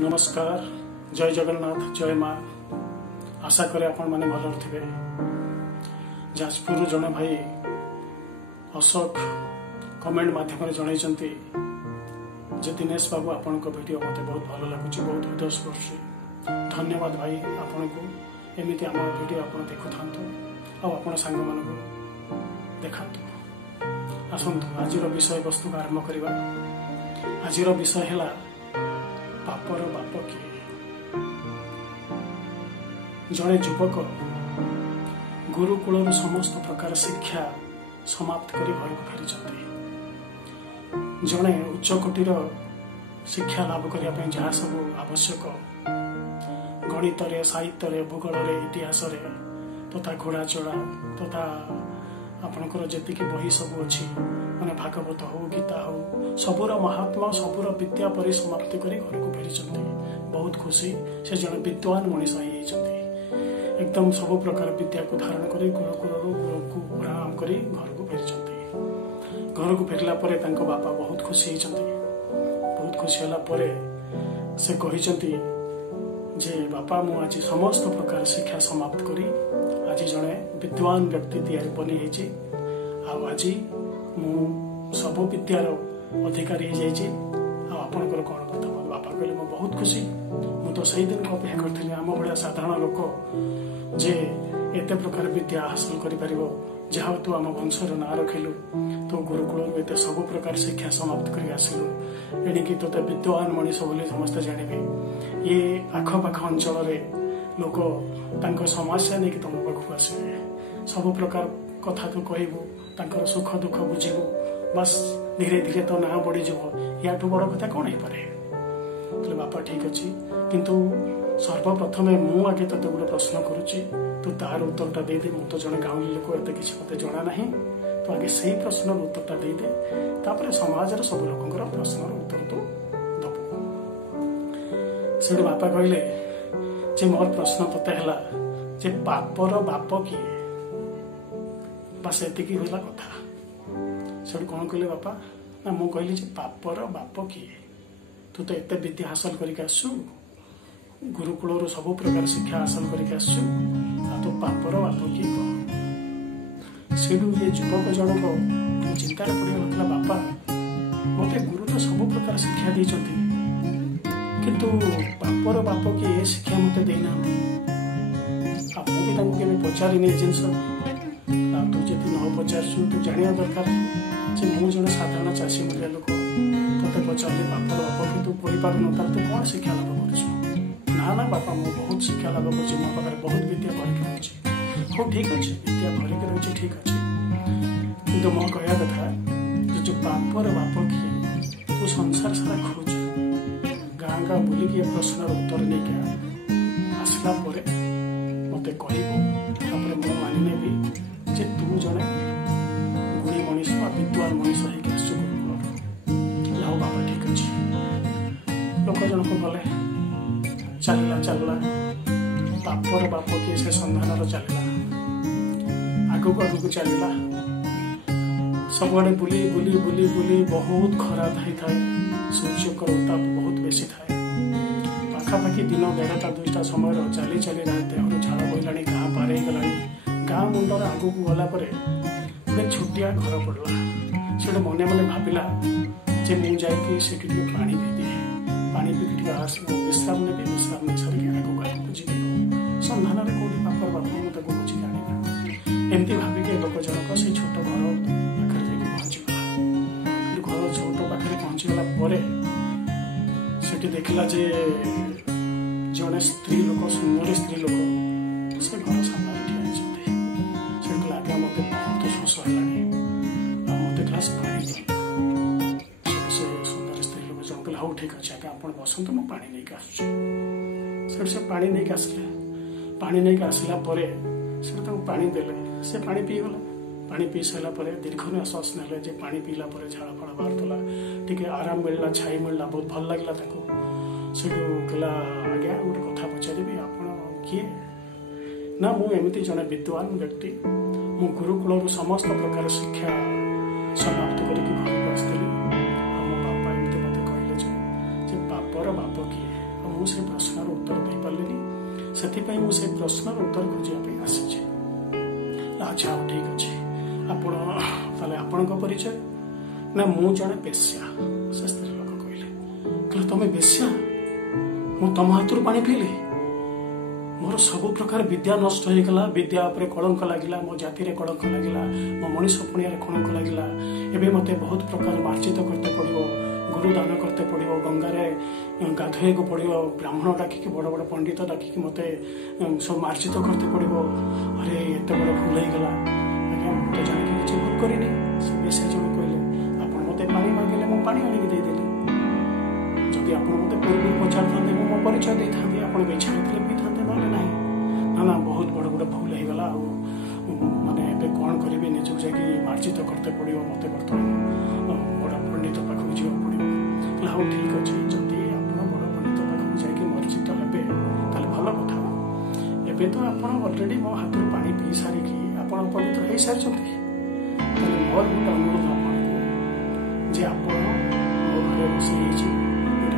नमस्कार, जय जगन्नाथ, जय माँ। आशा करे आपण माने भल थे। जाजपुर जड़े भाई अशोक कमेंट माध्यम जनइंट जे दिनेश बाबू आपण वीडियो मत बहुत भल लगुच, बहुत हृदयस्पर्शी। धन्यवाद भाई, आपण को एमती आम वीडियो आप देखु था आपण सांग मान देखा। आसतु आज विषय वस्तु आरंभ करवा। आज विषय है पापर बाप किए। जड़े युवक गुरुकुल समस्त प्रकार शिक्षा समाप्त कर घर को फेरी। जड़े उच्चकोटीर शिक्षा लाभ करने जहाँ सब आवश्यक गणित, साहित्य, भूगोल, इतिहास तथा घोड़ा चढ़ा तथा आपणकर जी बही सब अच्छी माने भागवत हो, गीता हो, सबूर महात्मा सबूर विद्या परिसमाप्ति कर घर को फेरी। बहुत खुशी से जड़े विद्वान मनीष एकदम सब प्रकार विद्या को धारण कर गुरुकुल गुरु को प्रणाम कर घर को फेरी। घर को फेरला बापा बहुत खुशी होती। बहुत खुशी होला से कही जे बापा मु आज समस्त प्रकार शिक्षा समाप्त करी आज जड़े विद्वान व्यक्ति तैयारी बनी आज मु सब विद्यार अधिकारी आपणकर कौन कथा। बापा कहले मैं बहुत खुशी, मु तो सही दिन को अपेक्षा करी। आम भाया साधारण लोक जे एते प्रकार विद्या हासिल कर जहाँ तू आम वंशर ना रखिलु तो गुरुकुल एत सब प्रकार शिक्षा समाप्त कर आसिलु एणिकी तोते विद्वान मनीष बोली समस्ते जानवे। ये आखपाख अंचल लोक तांकर समस्या नहीं कि तुम पाखक आसवे, सब प्रकार कथा तू कहबू, सुख दुख बुझेबू, बस धीरे धीरे तो ना बढ़ी या बड़ कथा कौन हो पारे। तो बापा ठीक अच्छे, किंतु सर्वप्रथम मु आगे तो गोटे प्रश्न करुच्ची, तू तार उत्तरटा दे दे। मु तो जड़े गाँवी लोक एत कि मत जना ना, तो आगे से ही प्रश्न उत्तरटा दे दे, तापर समाज सब लोक प्रश्न उत्तर तू दबू। से बापा कहले जे मोर प्रश्न तते हला जे पापर बाप किए। बस एतिकी होला कथा। से कौन कहले बापा ना मु कहली जे पापर बाप किए। तू तो एत विद्या हासिल करके आसु, गुरुकुल सब प्रकार शिक्षा हासिल करके आसु, तो पापर बाप किए कह। से ये युवक जनक चिंतार पड़ा बापा मत गुरु तो सब प्रकार शिक्षा देते किंतु बापर बाप किए शिक्षा मत देना। मुझे पचारि जिनस तू जी न पचार तू जाना दरकार जे मु जन साधारण चाषी मूल्य लोक ते पचारे बापर बाप कि तू पढ़ी पार न तू कौन शिक्षा लाभ कर। ना बापा मु बहुत शिक्षा लाभ कर, मो पाखे बहुत विद्या भरिक रही। हाँ ठीक अच्छे, विद्या भरिक रही ठीक अच्छे, कितु मो कह कथा जो बापर बाप किए तू संसार सारा खोज गाँ गाँ बुलिक ये प्रश्न उत्तर नहीं आसला मत कहबू। मु मानि नेबी जे तू जड़े गुणी मनीष विद्वान मनीष हो बापा ठीक अच्छे। लोक जनक गले चलला चलला बापर बाप किए से सन्धान चलला आगक आगक चलला सबुआड़े बुली बुली बुली बुली बहुत खरा था। सूर्यकर उत्ताप बहुत बेसी थाए। पाखापाखि दिन 1:30-2टा समय चली चली देहर झाड़ बहला गाँ पार हो गला। गाँ मुंडर आगक गला गोटे छोटिया घर पड़ला। से मने मने भाविला जे मु जाइए पानी पी दिए, पानी पी विश्राम ने विश्राम नहीं सारिक आगक आगक जी सन्धान कौटी बापर बाप मत खोजी जाना। एमती भाविक लोक जनक से छोट घर पाखे पहुँचीगला। घर छोट पाखे पहुँचीगला से देखला जे जड़े स्त्री लोक सुंदर स्त्री लोक से घर सामने ठिया से आगे मत बहुत शोष है मत ग्लास पानी से सुंदर स्त्री लोक जन कहला हाँ ठीक अच्छे आगे आप बसतु मु पा नहीं से पा नहीं आसला। पा नहीं आसला पानी देले से पानी पीगला। पानी पी सारा दीर्घ निश्वास ने पा पीला झाड़ फाड़ बाहर टे आराम मिलला, छाई मिलला, बहुत भल लगला। से कहला आज्ञा गोटे कथा पचारि आप किए ना मु एमती जड़े विद्वान व्यक्ति मु गुरुकुल समस्त प्रकार शिक्षा समाप्त करके घर को आसती। मो बापा एमती मत कहले जे बापर बाप किए। मुझे प्रश्नर उत्तर खोजापी आसी। अच्छा हाँ ठीक अच्छे आपण परिचय ना मु जड़े बेश्या। से स्त्री लोक कहले तुम बेश्या मु तुम हाथ पानी पीली मोर सब प्रकार विद्या नष्ट हो गला। विद्या उपरे कलंक लगिला मो जाति रे कलंक लगिला मो मनीष पुणिया कलंक लगिला। एबे मते बहुत प्रकार मार्जित करते पड़ो गुरु दान करते पड़ो गंगारे गाधोई को पड़ो ब्राह्मण डाकिकी बड़ बड़ पंडित डाकिकी मते सब मार्जित करते पड़ो। अरे एत बड़ भूल हो गला आज्ञा मुझे जान किसी भूल करनी। से बेश्या जन कहले आप मत पा मांगे मु पा आनिक देदेली जदि आप मत पूर्व पचार था मो परिचय दे था आप इच्छा पी था ना ना बहुत बड़ बड़ भूल हो गला माने कौन करी निजक जाकि मार्जित करते पड़ो मत बर्तमान बड़ पंडित पाखक जा पड़ो। हाँ ठीक अच्छे जदि आप बड़ पंडित पाखक जाकि मार्जित हे ताल भल कथा। एबे तो आप अलरेडी मो हाथ पा पी सारिकी आप पवित्र हो सारी मोर गोटे अनुरोध आपको जे आप मो घर रोषे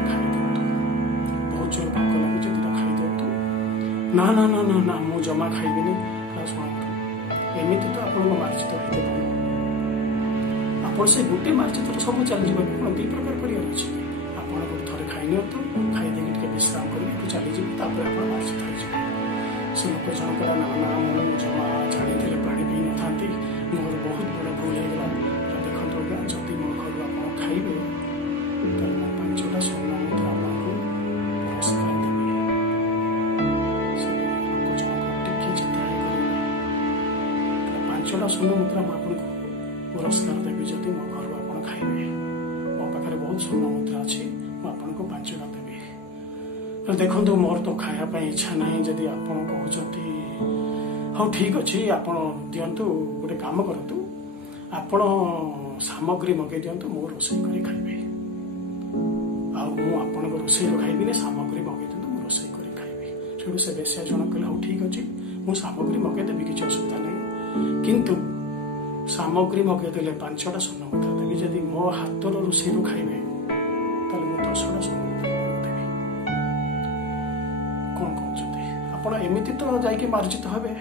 खाई दिंतु बहुत जोर भोक लगे खाई दिंतु। ना ना ना ना ना मु जमा खाइबी शुणु एमती तो आप मार्जित होते पड़े आप से गोटे मार्जित सब चली कौन दी प्रकार कर आप थे खाई नियंतु खाईदे विश्राम कर चलीजे आप मार्जित हो से लोक जनक ना ना मु जमा छाड़ी पानी पी न था मोर बहुत बड़ा भूल हो गला। देखो आज्ञा जदि मो घर आप खाइबे तो 5टा स्वर्ण मुद्रा आपको पुरस्कार देवी। से लोक जनक टिके चिंता कर 5टा स्वर्ण मुद्रा आपको पुरस्कार देवी जदि मो घर आप खाइबे। मो पाखे बहुत स्वर्ण मुद्रा अच्छी आपको 5टा देवी। देखो मोर तो खायापी इच्छा ना जदि आप कहते हाँ ठीक अच्छे आप दिंतु गोटे कम करूँ आप सामग्री मगे दिंतु मो रोषे कर खाइबे आपन रोषे खाइबी सामग्री मगे दिंतु मो रोषे कर खाइबी। से बेश्या जन कहले हाँ ठीक अच्छे मु सामग्री मगेदेवी किसी असुविधा नहीं किंतु सामग्री मगेदेले 5टा स्वर्ण मुद्रा देवी जदि मो हाथ रोषे खाइबे ताले मु 10टा स्वर्ण आप एमती तो जाकि मार्जित हे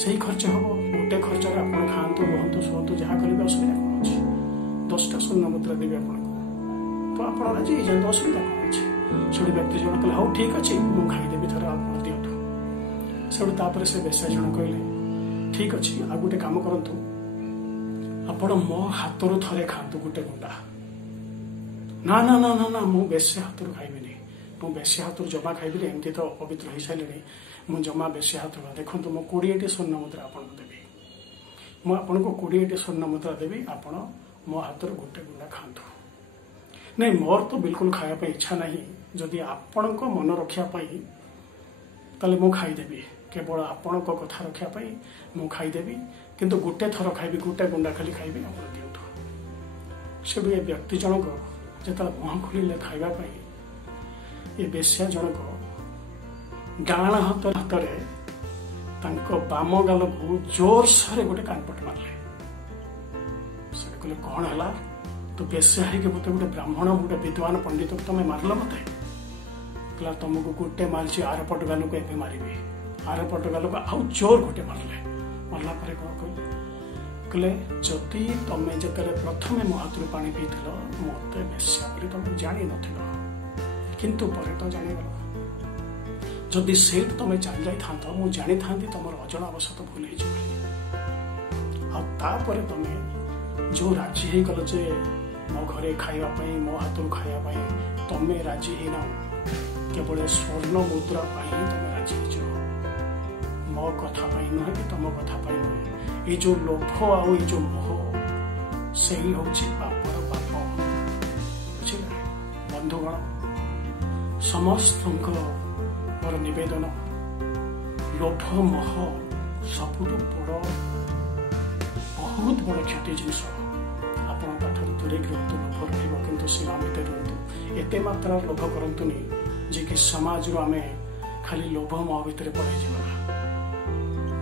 से खर्च हम गोटे खर्च आप खातु रुहतु शुहतु जहाँ करेंगे असुविधा कौन अच्छे 10टा स्वर्ण मुद्रा देवी आपको तो आप राजी हो जाए असुविधा कौन अच्छे। से व्यक्ति जन कहले हाँ ठीक अच्छे मुझे खाईदेवी थोड़ा आप दिंतु से से बेश्या जन कहले ठीक अच्छे आ गोटे कम करूँ आप मो हाथ थे खातु गोटे गुंडा। ना ना ना ना ना मु बेश्या हाथ खाइबी मु बेश्या हाथ जमा खाइबी एमती तो पवित्र हो सारे मु जमा बेश्या हाथ देखो मो 20टी स्वर्ण मुद्रा आपको देवी मुझको 20टी स्वर्ण मुद्रा देवी आप मो हाथ गोटे गुंडा खातु। नहीं मोर तो बिल्कुल खायापी इच्छा ना जदि आपण मन रखापी ताले मु खाईदेवी केवल आपण कथा रखापी मु खाईदेवी किंतु गोटे थर खाइबी गोटे गुंडा खाली खाइबी आप दिंतु। से भी व्यक्ति जनक जो मुह खोलिले खावाई ये बेश्या जनक डाण हाथ बाम गाल को जोर से गोटे कानपट मारे से कहले कौन है तो बेश्या है कि मत गोटे ब्राह्मण गोटे विद्वान पंडित को तुम मारल मत कहला तुमको गोटे मारी आरपट गाल को ए मारि आरपट गाल को आउ जोर गोटे मारे मारला कौन कहले जदि तुम जो प्रथम मो हाथ पा पी मत बेश्या तुम जान न किंतु पर तो जानीगल जदि से तुम चल जाता मुझे जानी था तुम अजनावशत भूल होपर तुम जो राजी हो गल जे मो घरे खावाई मो हाथ खावाई तुम राजी होना केवल स्वर्ण मुद्रा तुम राजी हो मो कथा नुहे कि तुम कथा नुहे ये जो लोभ आउ जो मोह से ही हूँ पापर पाप बुझे बंधुगण समस्त मोर निवेदन लोभ मोह सबुठ बड़ बहुत बड़ क्षति जिनस आपण दूरे रुहतु लोभ रहा कि सीमा भितर रुहतु एत मात्रा लोभ करतुनि जे कि समाज आम खाली लोभ मोह भितर पड़े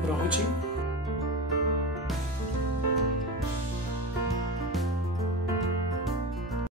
रोचे।